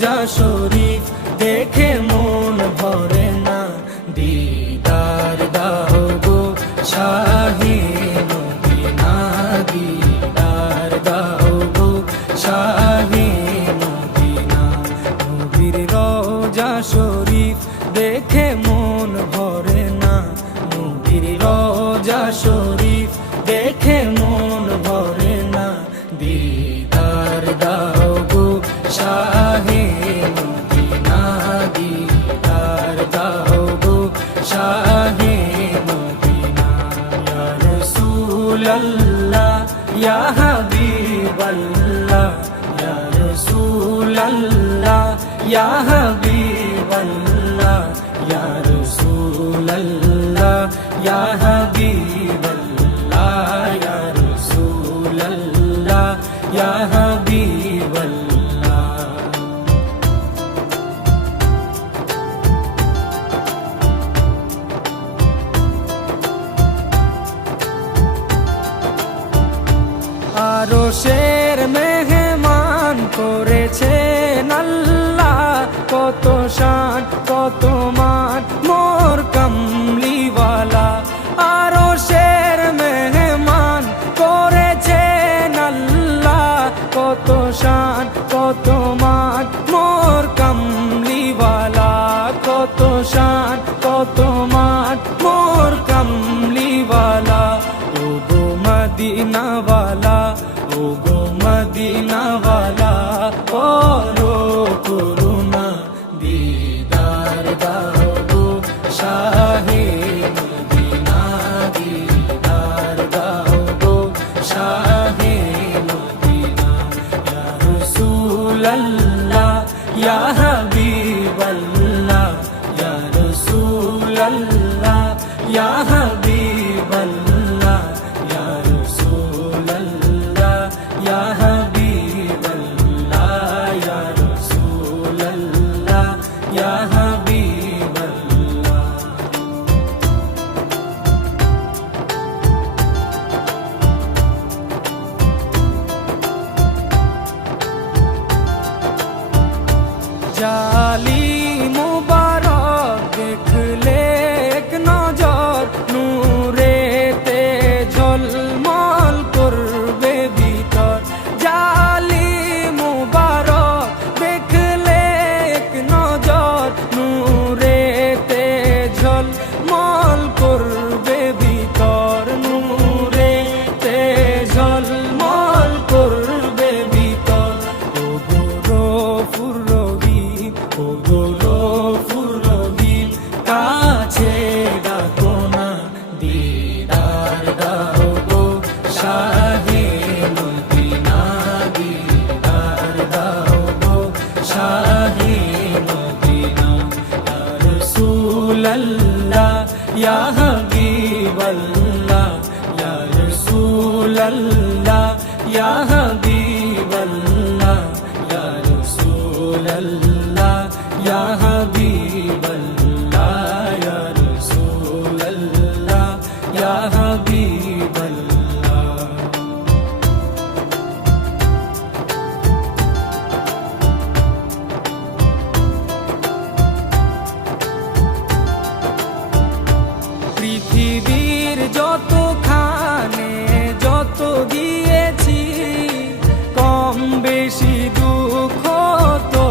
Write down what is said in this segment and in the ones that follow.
রোজা শরীফ দেখে মন ভরে না, দিদার দাও গো শাহে মদিনা, দিদার দাও গো শাহে মদিনা। নবীর রোজা শরীফ দেখে মন ভরে না, নবীর রোজা শরীফ দেখে মন ভরে না, দিদার দাও গো শাহে মদিনা, দিদার দাও গো শাহে মদিনা। ইয়া রাসূলাল্লাহ ইয়া হাবিবাল্লাহ, ইয়া রাসূলাল্লাহ ইয়া হাবিবাল্লাহ, ইয়া রাসূলাল্লাহ ইয়া হাবিবাল্লাহ, ইয়া রাসূলাল্লাহ ইয়া হাবিবাল্লাহ। আরশের মেহমান করেছেন আল্লাহ, কত শান কত মান মোর কামলিওয়ালা। আরশের মেহমান করেছেন আল্লাহ, কত শান কত মান মোর কামলিওয়ালা, কত শান কত মান মোর কামলিওয়ালা। ও গো মদিনাওয়ালা, ও গো মদিনাওয়ালা, করো করুণা, দিদার দাও গো শাহে মদিনা, দিদার দাও গো শাহে মদিনা। ইয়া রাসূলাল্লাহ ইয়া হাবিবাল্লাহ, ইয়া রাসূলাল্লাহ ইয়া হাবিবাল্লাহ, ইয়া রাসূলাল্লাহ ইয়া হাবিবাল্লাহ, ইয়া রাসূলাল্লাহ ইয়া হাবিবাল্লাহ। জালি মুবারক দেখলে এক নজর, নূরেতে ঝলমল করবে ভিতর। জালি মুবারক দেখলে এক নজর, নূরেতে ঝলমল করবে ভিতর, নূরেতে ঝলমল করবে ভিতর। ও গো গফুর রহিম, ও গো গফুর রহিম, কাছে ডাকো না, দিদার দাও গো শাহে মদিনা, দিদার দাও গো শাহে মদিনা। ইয়া রাসূলাল্লাহ ইয়া হাবিবাল্লাহ, ইয়া রাসূলাল্লাহ ইয়া হাবিবাল্লাহ, ইয়া রাসূলাল্লাহ ইয়া হাবিবাল্লাহ, ইয়া রাসূলাল্লাহ ইয়া হাবিবাল্লাহ। পৃথিবীর যতখানে যত দিয়েছি, কম বেশি দুঃখ তো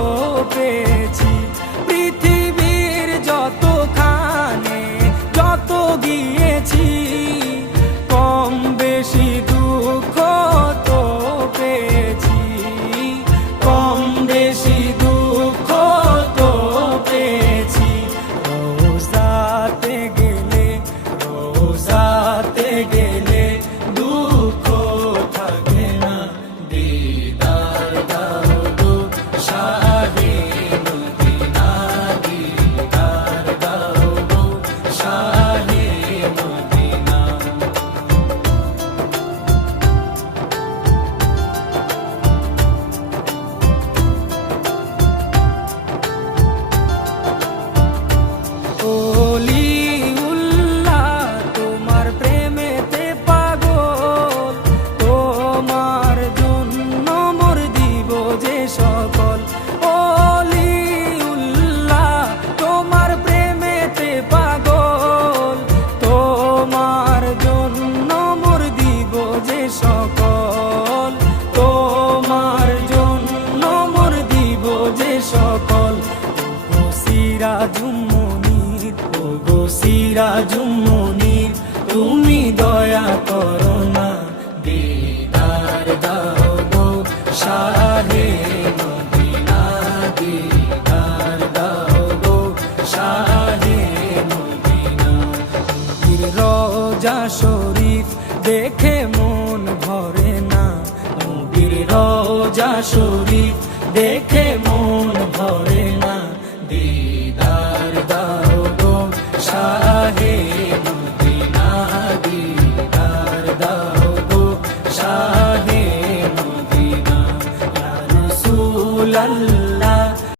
সিরাজুম মুনির তুমি দয়া করো না, দিদার দাও গো শাহে মদিনা, দিদার দাও গো শাহে মদিনা। নবীর রওজা শরীফ দেখে মন ভরে না, নবীর রওজা শরীফ দেখে মন ভরে না, দিদার দাও গো শাহে মদিনা, দিদার দাও গো শাহে মদিনা। ইয়া রাসূলাল্লাহ